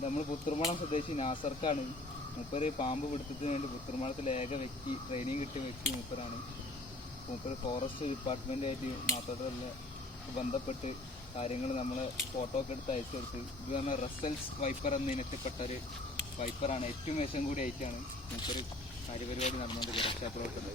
നമ്മൾ പുത്തർമണം സ്വദേശി നാസർക്കാണ് മൂപ്പര് പാമ്പ് പിടുത്തത്തിന് വേണ്ടി പുത്തർമണത്തിൽ ഏക വ്യക്തി ട്രെയിനിങ് കിട്ടിയ വ്യക്തി മൂപ്പരാണ് മൂപ്പര് ഫോറസ്റ്റ് ഡിപ്പാർട്ട്മെന്റ് ആയിട്ട് മാത്രമല്ല ബന്ധപ്പെട്ട് കാര്യങ്ങൾ നമ്മൾ ഫോട്ടോ ഒക്കെ എടുത്ത് അയച്ചു കൊടുത്ത് ഇത് പറഞ്ഞാൽ റസൽസ് വൈപ്പർ എന്ന ഇനത്തിൽപ്പെട്ട ഒരു വൈപ്പറാണ് ഏറ്റവും വേഷം കൂടി ആയിട്ടാണ് മൂപ്പര് കാര്യപരിപാടി നടന്നുകൊണ്ട് രക്ഷാപ്രവർത്തനം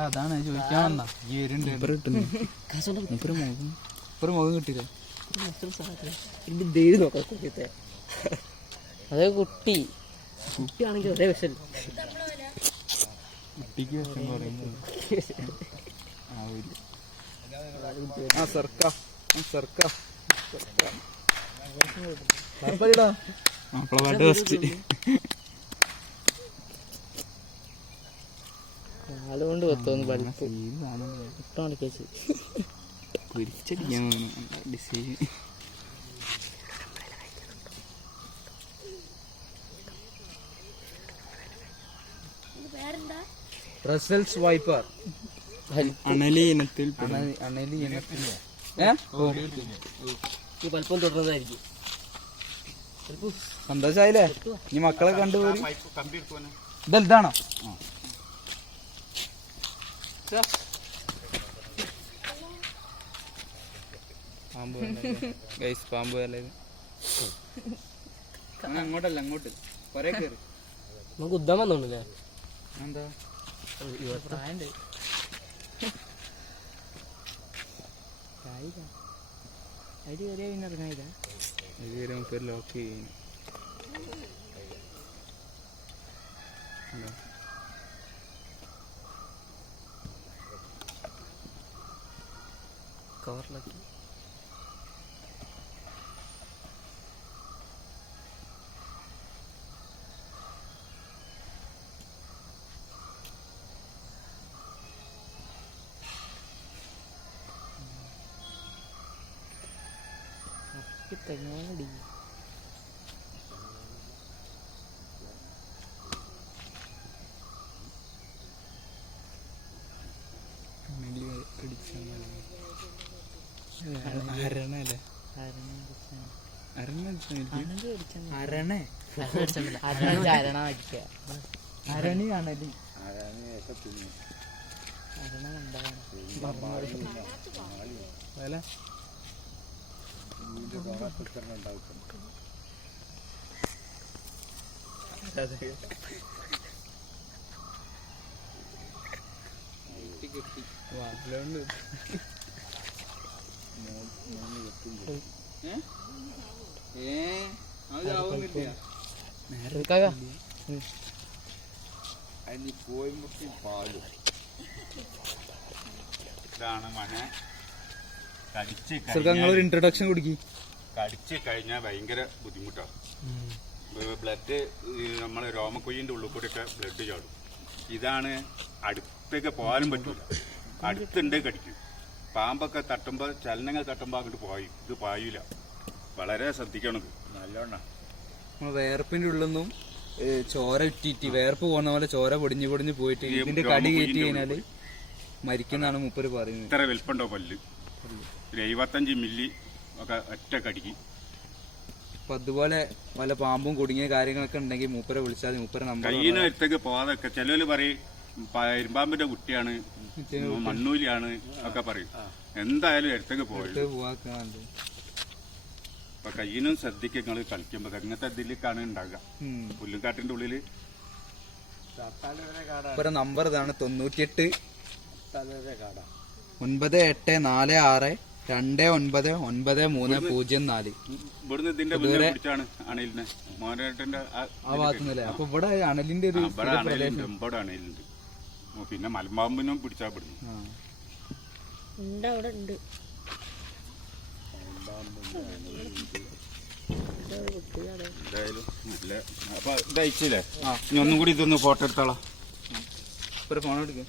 അതാണ് ചോദിക്കാൻ വന്ന. ഈ വരുന്നുണ്ട് മുഖം. ഒരു മുഖം കിട്ടിയില്ല? അതേ കുട്ടി. കുട്ടിയാണെങ്കിൽ ഒരേ വിഷൽ കുട്ടിക്ക് വിഷം പറയുന്നത്. ആ ഒരു ആ സർക്ക ആ സർക്ക മാപ്പിള പാട്ട് ഫസ്റ്റ് കാലുകൊണ്ട് കൊത്തോന്ന് പഠിപ്പ് ഇട്ടോ മണിക്കേച്ച് പൊരിച്ചടിക്കാൻ വേണം ഡിസൈൻ. Russell's wiper. അണലി ഇനത്തിൽ അണലി ഇനത്തിൽ പലപ്പം തുടർന്നതായിരിക്കും. സന്തോഷായില്ലേ? ഇനി മക്കളെ കണ്ടുപോയി. ഇതെന്താണോ പാമ്പ് ഗൈസ് പാമ്പ് അല്ലേ അങ്ങോട്ടല്ല അങ്ങോട്ട്. കൊറേ കേറി. നമുക്ക് ഉദ്ദം വന്നോണ്ടല്ലേ? എന്താ ಐದ ಐಡಿ ಏರಿಯಾ ವಿನ್ನರ್ ಐದ ಐಡಿ ಏರಿಯಾ ಪೇರ್ಲೆ ಹೋಗಿ ಕವರ್ ಲಕ್ಕಿ തെങ്ങാടി അരണല്ലേ അരണ അരണേ അരണ അടിക്കുക ആവുന്നില്ല ഇതാണ് മന. കടിച്ച് ഒരു ഇൻട്രൊഡക്ഷൻ കൊടുക്കി. കടിച്ച് കഴിഞ്ഞാൽ ഭയങ്കര ബുദ്ധിമുട്ടാണ് ബ്ലഡ് നമ്മളെ രോമക്കൊയ്യിന്റെ ഉള്ളിൽ കൂടെയൊക്കെ ബ്ലഡ് ചാടും. ഇതാണ് അടുത്തേക്ക് പോകാനും പറ്റില്ല അടുത്തുണ്ട് കടിക്കും. പാമ്പൊക്കെ തട്ടുമ്പോൾ ചലനങ്ങൾ തട്ടുമ്പോൾ അങ്ങോട്ട് പായും. ഇത് പായൂല. വളരെ ശ്രദ്ധിക്കണത് നല്ലോണം. നമ്മൾ വേർപ്പിന്റെ ഉള്ളിൽ നിന്നും ചോര ഇറ്റിറ്റ് വേർപ്പ് പോകുന്ന പോലെ ചോര പൊടിഞ്ഞു പൊടിഞ്ഞു പോയിട്ട് ഇതിന്റെ കടി കയറ്റി കഴിഞ്ഞാൽ മരിക്കുന്നതാണ് മുപ്പര് പറയുന്നത്. ഇത്ര വലിപ്പുണ്ടോ പല്ല്. ഒരു എഴുപത്തഞ്ച് മില്ലി ഒക്കെ ഒറ്റ കടിക്ക് അപ്പൊ അതുപോലെ വല്ല പാമ്പും കുടുങ്ങിയ കാര്യങ്ങളൊക്കെ ഉണ്ടെങ്കിൽ മൂപ്പരെ വിളിച്ചാൽ മൂപ്പരെ നമ്മൾ കയ്യിന് അടുത്തേക്ക് പോകാതൊക്കെ ചിലവര് പറയും പ- ഇരുമ്പാമ്പിന്റെ കുട്ടിയാണ് മണ്ണൂലിയാണ് ഒക്കെ പറയും. എന്തായാലും അടുത്തേക്ക് പോയത് പോവാക്കാണ്ട് അപ്പൊ കയ്യിനും ശ്രദ്ധിക്കുക നിങ്ങൾ കളിക്കുമ്പോ. അങ്ങനത്തെ ഇതിലേക്കാണ് ഉണ്ടാകുക പുല്ലുംകാട്ടിന്റെ ഉള്ളിൽ. നമ്പർ ഇതാണ് തൊണ്ണൂറ്റിയെട്ട്. ഒൻപത് എട്ട് നാല് ആറ് രണ്ട് ഒൻപത് ഒൻപത് മൂന്ന് പൂജ്യം നാല്. ഇവിടുന്ന് ഇതിന്റെ മുന്നേ പിടിച്ചാണ് അണിലിനെ. മോനേട്ടന്റെ ആ ഭാഗത്തുനിന്നല്ലേ ഭാഗത്തു നിന്നല്ലേ? അപ്പൊ ഇവിടെ അണലിന്റെ ഒരു ഇവിടെ ഇവിടെ പിന്നെ മലമ്പാമ്പിനും പിടിച്ചാ പെടുന്നു അവിടെ ഉണ്ട്. എന്തായാലും നല്ല അപ്പൊ ഇതയച്ചില്ലേ ഇനി ഒന്നും കൂടി ഇതൊന്ന് ഫോട്ടോ എടുത്തോളാം. ഒരു ഫോൺ എടുക്കുക